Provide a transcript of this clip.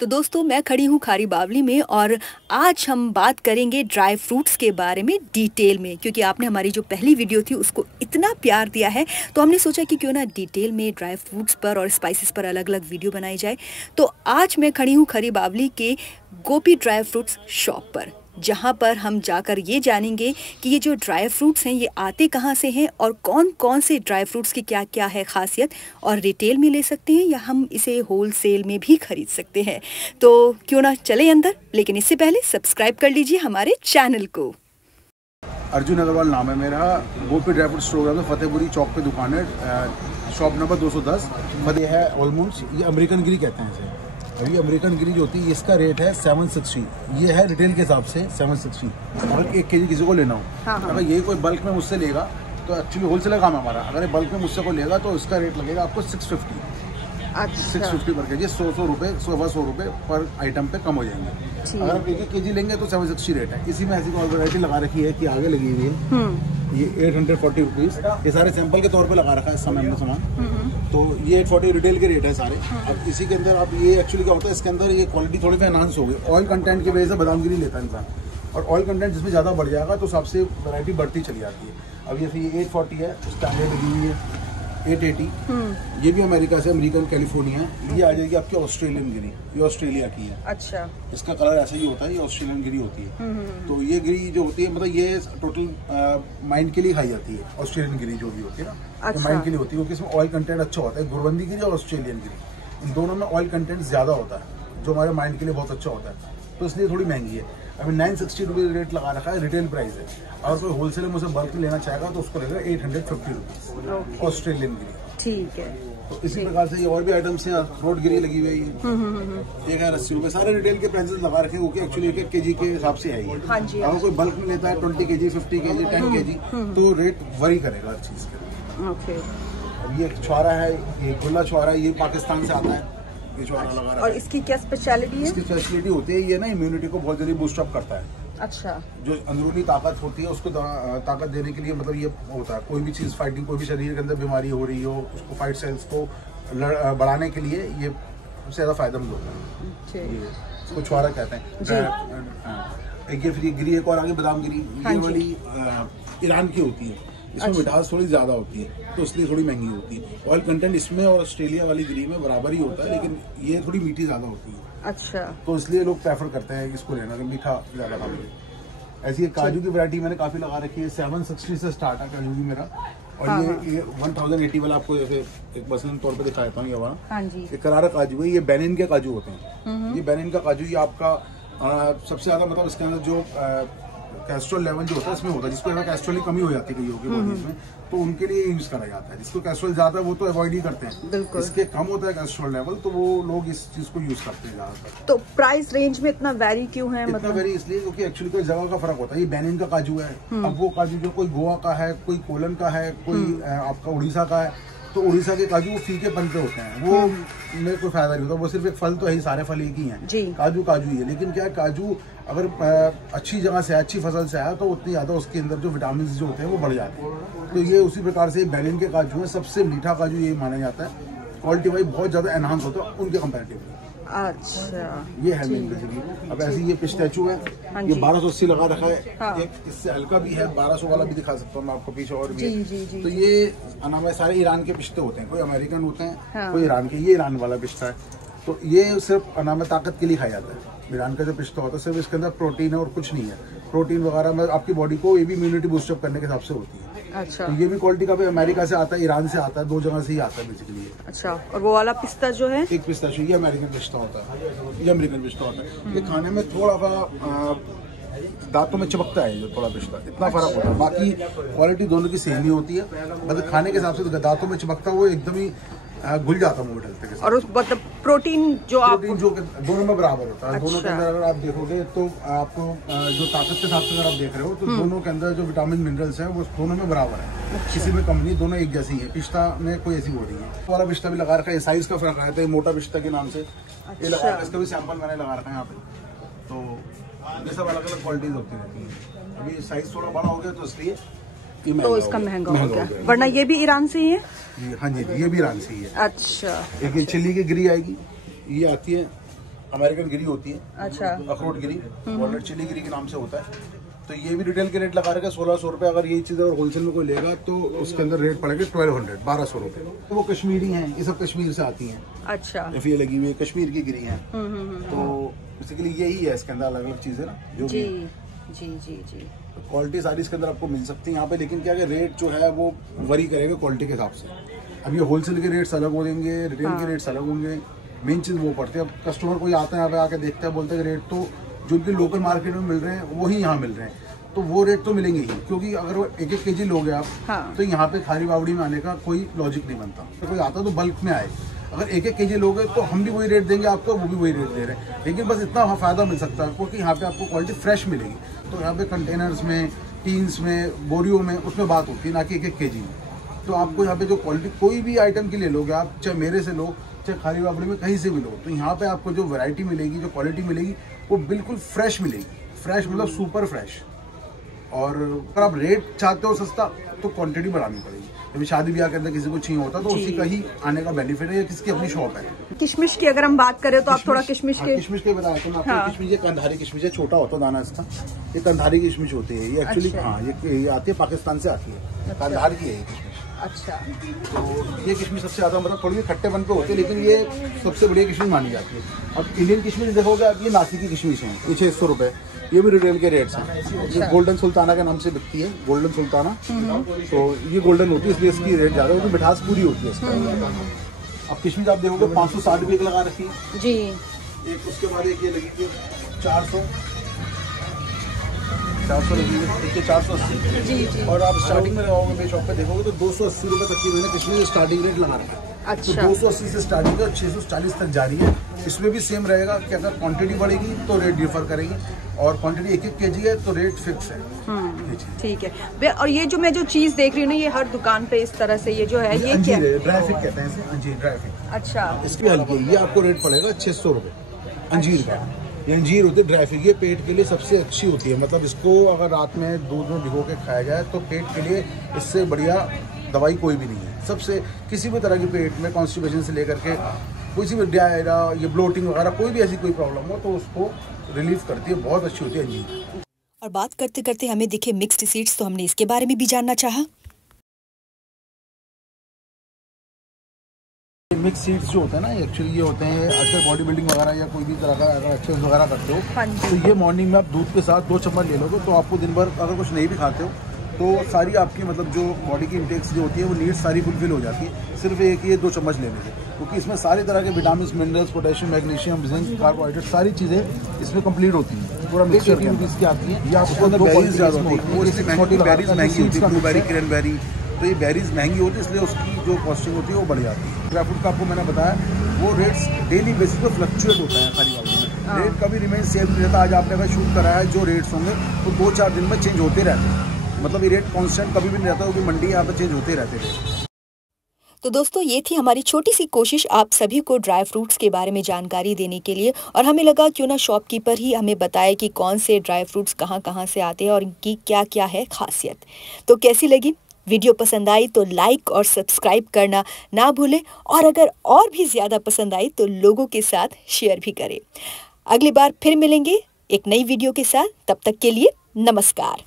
तो दोस्तों मैं खड़ी हूँ खारी बावली में और आज हम बात करेंगे ड्राई फ्रूट्स के बारे में डिटेल में, क्योंकि आपने हमारी जो पहली वीडियो थी उसको इतना प्यार दिया है तो हमने सोचा कि क्यों ना डिटेल में ड्राई फ्रूट्स पर और स्पाइसेस पर अलग अलग वीडियो बनाई जाए। तो आज मैं खड़ी हूँ खारी बावली के गोपी ड्राई फ्रूट्स शॉप पर, जहाँ पर हम जाकर ये जानेंगे कि ये जो ड्राई फ्रूट्स हैं ये आते कहाँ से हैं और कौन कौन से ड्राई फ्रूट्स की क्या क्या है खासियत, और रिटेल में ले सकते हैं या हम इसे होल सेल में भी खरीद सकते हैं। तो क्यों ना चले अंदर, लेकिन इससे पहले सब्सक्राइब कर लीजिए हमारे चैनल को। अर्जुन अग्रवाल नाम है मेरा। गोपी ड्राई फ्रूट स्टोर है, फतेहपुरी चौक पे दुकान है, शॉप नंबर 210 फतेह है ऑलमोस्ट। ये अमेरिकन गिरी कहते हैं इसे। अभी अमेरिकन गिरी जो होती है इसका रेट है 760। ये है रिटेल के हिसाब से 760। अगर 1 केजी किसी को लेना हो, अगर ये कोई बल्क में मुझसे लेगा तो एक्चुअली होलसेल काम है हमारा। अगर ये बल्क में मुझसे कोई लेगा तो इसका रेट लगेगा आपको 650। अच्छा। 650 पर केजी, 100 रुपये, 100 रुपये पर आइटम पे कम हो जाएंगे। अगर आप 1 केजी लेंगे तो 760 रेट है। इसी में ऐसी कोई वैरायटी लगा रखी है कि आगे लगी हुई है ये 840 रुपीज़। ये सारे सैंपल के तौर पे लगा रखा है इस समय में सामान। तो ये 840 रिटेल के रेट है सारे। अब इसी के अंदर आप ये एक्चुअली क्या होता है, इसके अंदर ये क्वालिटी थोड़ी सी एनहांस हो गई ऑयल कंटेंट की वजह से। बादामगिरी लेता है इंसान, और ऑयल कंटेंट जिसमें ज़्यादा बढ़ जाएगा तो सबसे वैरायटी बढ़ती चली जाती है। अब ये 840 है, स्टैंडर्ड लगी हुई है 880। ये भी अमेरिका से, अमेरिकन कैलिफोर्निया है। ये आ जाएगी आपकी ऑस्ट्रेलियन गिरी, ये ऑस्ट्रेलिया की है। अच्छा। इसका कलर ऐसा ही होता है, ये ऑस्ट्रेलियन गिरी होती है। तो ये गिरी जो होती है, मतलब ये टोटल माइंड के लिए खाई जाती है। ऑस्ट्रेलियन गिरी जो भी होती है ना, अच्छा। तो माइंड के लिए होती है क्योंकि इसमें ऑयल कंटेंट अच्छा होता है। गुरबंदी गिरी और ऑस्ट्रेलियन गिरी, इन दोनों में ऑयल कंटेंट ज्यादा होता है जो हमारे माइंड के लिए बहुत अच्छा होता है, तो इसलिए थोड़ी महंगी है। अभी 960 रुपीज़ रेट लगा रखा है, रिटेल प्राइस है। अगर कोई होलसेल में मुझे बल्क लेना चाहेगा तो उसको लगेगा 850 रुपीज़ ऑस्ट्रेलियन गिरी। ठीक है। तो इसी प्रकार से ये और भी आइटम्स हैं। अखरोट गिरी लगी हुई है, 1080 रुपये। सारे रिटेल के प्राइसेस लगा रखे हैं, क्योंकि 1 केजी के हिसाब से है। अगर कोई बल्क में लेता है 20 केजी, 50 केजी, 10 केजी, तो रेट वरी करेगा हर चीज के। अब ये छुआरा है, ये खुला छुआरा है, ये पाकिस्तान से आता है। ये छुआरा लगा रहा है। और इसकी क्या स्पेशलिटी है? इसकी स्पेशलिटी होती है ये ना इम्यूनिटी को बहुत जल्दी बूस्ट अप करता है। अच्छा। जो अंदरूनी ताकत होती है उसको ताकत देने के लिए, मतलब ये होता है कोई भी चीज़ फाइटिंग, कोई भी शरीर के अंदर बीमारी हो रही हो, उसको फाइट सेल्स को बढ़ाने के लिए ये सबसे ज़्यादा फायदेमंद होता है। इसको छुआरा कहते हैं। एक ये फिर गिरी, एक और आगे बादाम गिरी, ये वाली ईरान की होती है। इसमें मिठास थोड़ी ज्यादा होती है तो इसलिए थोड़ी महंगी होती है। ऑयल कंटेंट इसमें और ऑस्ट्रेलिया वाली गिरी में बराबर ही होता है, लेकिन ये थोड़ी मीठी ज्यादा होती है। अच्छा। तो इसलिए लोग प्रेफर करते हैं इसको लेना, कि मीठा ज्यादा खाते। ऐसी काजू की वैरायटी मैंने काफी लगा रखी है। 760 से स्टार्ट है काजू की मेरा। और ये 1080 वाला आपको जैसे एक मसलन तौर पर दिखाता हूँ। ये वाला ये करारा काजू है, ये बेनिन के काजू होते हैं। ये बेनिन का काजू, ये आपका सबसे ज्यादा, मतलब इसके अंदर जो कैस्ट्रोल लेवल जो होता है इसमें होता है, जिसको कैस्ट्रोल की कमी हो जाती है कईयों की बॉडीज में, तो उनके लिए यूज करा जाता है। जिसको कैस्ट्रोल ज्यादा है वो तो अवॉइड ही करते हैं। इसके कम होता है कैस्ट्रोल लेवल, तो वो लोग इस चीज को यूज करते हैं ज्यादातर। तो प्राइस रेंज में इतना वेरी क्यों है? इतना वेरी इसलिए क्योंकि एक्चुअली कोई जगह का फर्क होता है। ये बेनिन का काजू है, अब वो काजू जो कोई गोवा का है, कोई कोलन का है, कोई आपका उड़ीसा का है, तो उड़ीसा के काजू वो फीके पन पे होते हैं, वो में कोई फायदा नहीं होता। वो सिर्फ एक फल तो है ही, सारे फल एक ही हैं, काजू काजू ही है। लेकिन क्या है, काजू अगर अच्छी जगह से, अच्छी फसल से आया तो उतनी ज्यादा उसके अंदर जो विटामिन जो होते हैं वो बढ़ जाते हैं। तो ये उसी प्रकार से बेनिन के काजू है, सबसे मीठा काजू ये माना जाता है। क्वालिटी वाइज बहुत ज्यादा एनहांस होता है उनके कंपैरेटिवली। अच्छा। ये है मेन बेसिकली। अब ऐसे ये पिस्टैचू है, ये 1280 लगा रखा है। एक इससे हल्का भी है, 1200 वाला भी दिखा सकता हूँ मैं आपको पीछे, और भी है। तो ये अनाम सारे ईरान के पिस्ते होते हैं, कोई अमेरिकन होते हैं, कोई ईरान के। ये ईरान वाला पिस्ता है, तो ये सिर्फ अनाम ताकत के लिए खाया जाता है। ईरान का जो पिस्ता होता है सिर्फ इसके अंदर प्रोटीन है और कुछ नहीं है। प्रोटीन वगैरह में आपकी बॉडी को ये भी इम्यूनिटी बूस्टअप करने के हिसाब से होती है। अच्छा। तो ये भी क्वालिटी का भी अमेरिका से आता है, ईरान से आता है, 2 जगह से ही आता है बेसिकली। अच्छा। और वो वाला पिस्ता जो है, एक पिस्ता ये अमेरिकन पिस्ता होता है, ये अमेरिकन पिस्ता होता है। ये खाने में थोड़ा सा दांतों में चिपकता है, जो थोड़ा पिस्ता, इतना फर्क होता है। बाकी क्वालिटी दोनों की सेम ही होती है, मतलब खाने के हिसाब से दांतों में चिपकता है वो एकदम ही घुल जाता है मुंह डालते के। और उस मतलब प्रोटीन जो दोनों में बराबर होता है। अच्छा। दोनों के अंदर अगर आप देखोगे तो आपको जो ताकत के हिसाब से अगर आप देख रहे हो तो दोनों के अंदर जो विटामिन मिनरल्स हैं वो दोनों में बराबर है। अच्छा। किसी में कम नहीं, दोनों एक जैसी है। पिस्ता में कोई ऐसी वो नहीं है। वाला पिस्ता भी लगा रखा है, साइज का फर्क आता है, मोटा पिस्ता के नाम से ये लगा रखा है। इसका भी सैंपल मैंने लगा रखा है यहाँ पे। तो ये सब अलग अलग क्वालिटीज होती रहती है। अभी साइज थोड़ा बड़ा हो गया तो इसलिए तो इसका महंगा हो गया, वरना ये भी ईरान से ही है। हाँ जी, ये भी ईरान से ही है। अच्छा। एक चिल्ली की गिरी आएगी, ये आती है अमेरिकन गिरी होती है, अच्छा, अखरोट गिरी, वॉलनट चिली गिरी के नाम से होता है। तो ये भी रिटेल के रेट लगा रखे 1600 रुपए। अगर यही चीज़ अगर होलसेल में कोई लेगा तो उसके अंदर रेट पड़ेगा 1200 रुपए। तो वो कश्मीरी हैं, ये सब कश्मीर से आती हैं। अच्छा, ये लगी हुई है कश्मीर की गिरी है। तो बेसिकली यही है, इसके अंदर अलग अलग चीजें ना जो जी जी जी जी। क्वालिटी सारी इसके अंदर आपको मिल सकती है यहाँ पे, लेकिन क्या है रेट जो है वो वरी करेगा क्वालिटी के हिसाब से। अब ये होलसेल के रेट्स अलग होंगे, रिटेल के रेट्स अलग होंगे। मेन चीज़ वो पड़ती है। अब कस्टमर कोई आता है यहाँ पे आके देखता है, बोलते हैं रेट तो जो उनके लोकल मार्केट में मिल रहे हैं वही यहाँ मिल रहे हैं, तो वो रेट तो मिलेंगे ही। क्योंकि अगर वो 1-1 केजी लोगे आप तो यहाँ पे खारी बावड़ी में आने का कोई लॉजिक नहीं बनता। तो कोई आता तो बल्क में आए, अगर 1-1 केजी लोगे तो हम भी वही रेट देंगे आपको, वो भी वही रेट दे रहे हैं। लेकिन बस इतना फायदा मिल सकता है आपको कि यहाँ पे आपको क्वालिटी फ्रेश मिलेगी। तो यहाँ पे कंटेनर्स में, टीन्स में, बोरियों में, उसमें बात होती है, ना कि 1-1 केजी में। तो आपको यहाँ पे जो क्वालिटी कोई भी आइटम के लिए लोगे आप, चाहे मेरे से लो, चाहे खारी बावड़ी में कहीं से भी लो, तो यहाँ पे आपको जो वैरायटी मिलेगी, जो क्वालिटी मिलेगी, वो बिल्कुल फ्रेश मिलेगी। फ्रेश मतलब सुपर फ्रेश। और अगर आप रेट चाहते हो सस्ता तो क्वांटिटी बढ़ानी पड़ेगी। अभी शादी ब्याह के अंदर किसी को चाहिए होता तो उसी का ही आने का बेनिफिट है, या किसकी अपनी शॉप है। किशमिश की अगर हम बात करें तो आप थोड़ा किशमिश के बताया तो आपको। किशमिश ये कंधारी किशमिश है, छोटा होता दाना इसका, ये कंधारी किशमिश होती है। ये एक्चुअली ये आती है पाकिस्तान से आती है, कंधार की है ये किशमिश। अच्छा, तो ये किशमिश सबसे ज्यादा मतलब थोड़ी खट्टेपन पे होती है, लेकिन ये सबसे बढ़िया किशमिश मानी जाती है। अब इंडियन किशमिश देखोगे आप, ये नासिक की किशमिश है, ये 600 रुपए। ये भी रिटेल के रेट्स हैं। ये गोल्डन सुल्ताना के नाम से बिकती है, गोल्डन सुल्ताना। तो ये गोल्डन होती है इसलिए इसकी रेट ज्यादा होती है, मिठास पूरी होती है इसका। अब किशमिश आप देखोगे 560 रुपये लगा रखी है जी। एक उसके बाद एक ये लगी थी 400 लगी है, 480 जी। और आप स्टार्टिंग में लगाओगे मेरे शॉप पे देखोगे तो 280 रुपये तक की मैंने किशमिश स्टार्टिंग रेट लगा रखा है। अच्छा। तो 280 से स्टार्टिंग है, 640 तक जा रही है। इसमें भी सेम रहेगा कि अगर क्वांटिटी बढ़ेगी तो रेट डिफर करेगी, और क्वांटिटी 1-1 केजी है तो रेट फिक्स है। ठीक है। और ये जो मैं जो चीज देख रही हूँ ना, ये हर दुकान पे इस तरह से ये जो है, ये क्या है? ड्राई फिग कहते हैं इसे, अंजीर ड्राई फिग। अच्छा, इसकी हल्की, ये आपको रेट पड़ेगा 600 रुपये अंजीर का। ये अंजीर होती है ड्राई फिग, ये पेट के लिए सबसे अच्छी होती है। मतलब इसको अगर रात में दूध में भिगो के खाया जाए तो पेट के लिए इससे बढ़िया दवाई कोई भी नहीं है। सबसे किसी भी तरह की पेट में कॉन्स्टिपेशन से लेकर के किसी भी डायरिया, ये ब्लोटिंग वगैरह कोई भी ऐसी कोई प्रॉब्लम हो तो उसको रिलीफ करती है, बहुत अच्छी होती है अंजीर। और बात करते करते हमें दिखे मिक्स्ड सीड्स, तो हमने इसके बारे में भी जानना चाहा। मिक्स सीड्स जो होते हैं ना, एक्चुअली ये होते हैं आजकल बॉडी बिल्डिंग वगैरह या कोई भी तरह का अगर एक्सरसाइज वगैरह करते हो तो ये मॉर्निंग में आप दूध के साथ 2 चम्मच ले लोगे तो आपको दिन भर अगर कुछ नहीं भी खाते हो तो सारी आपकी मतलब जो बॉडी की इंटेक्स जो होती है वो नीड्स सारी फुलफिल हो जाती है, सिर्फ एक ये 2 चम्मच लेने से। क्योंकि इसमें सारे तरह के vitamin, minerals, potassium, magnesium, zinc, carbohydrate सारी चीज़ें इसमें कंप्लीट होती हैं। पूरा मिक्सचर की आती है। या आपको अंदर बेरीज ज़्यादा होती है, वो इसलिए बेरीज महंगी होती है, ब्लूबेरी, क्रैनबेरी। तो ये बेरीज महंगी होती है इसलिए उसकी जो कॉस्टिंग होती है वो बढ़ जाती है। ड्राई फ्रूट का आपको मैंने बताया वो रेट्स डेली बेसिस पे फ्लक्चुएट होता है खाली बावड़ी में। रेट कभी रिमेन सेम नहीं रहता। आज आपने अगर शूट कराया जो रेट्स होंगे तो 2-4 दिन में चेंज होते रहते हैं। मतलब ये रेट कांस्टेंट कभी भी नहीं रहता, क्योंकि मंडी यहाँ पे चेंज होते रहते हैं। तो दोस्तों, ये थी हमारी छोटी सी कोशिश आप सभी को ड्राई फ्रूट्स के बारे में जानकारी देने के लिए। और हमें लगा क्यों ना शॉपकीपर ही हमें बताए कि कौन से ड्राई फ्रूट्स कहाँ से आते हैं और इनकी क्या क्या है खासियत। तो कैसी लगी वीडियो? पसंद आई तो लाइक और सब्सक्राइब करना ना भूलें, और अगर और भी ज़्यादा पसंद आई तो लोगों के साथ शेयर भी करें। अगली बार फिर मिलेंगे एक नई वीडियो के साथ, तब तक के लिए नमस्कार।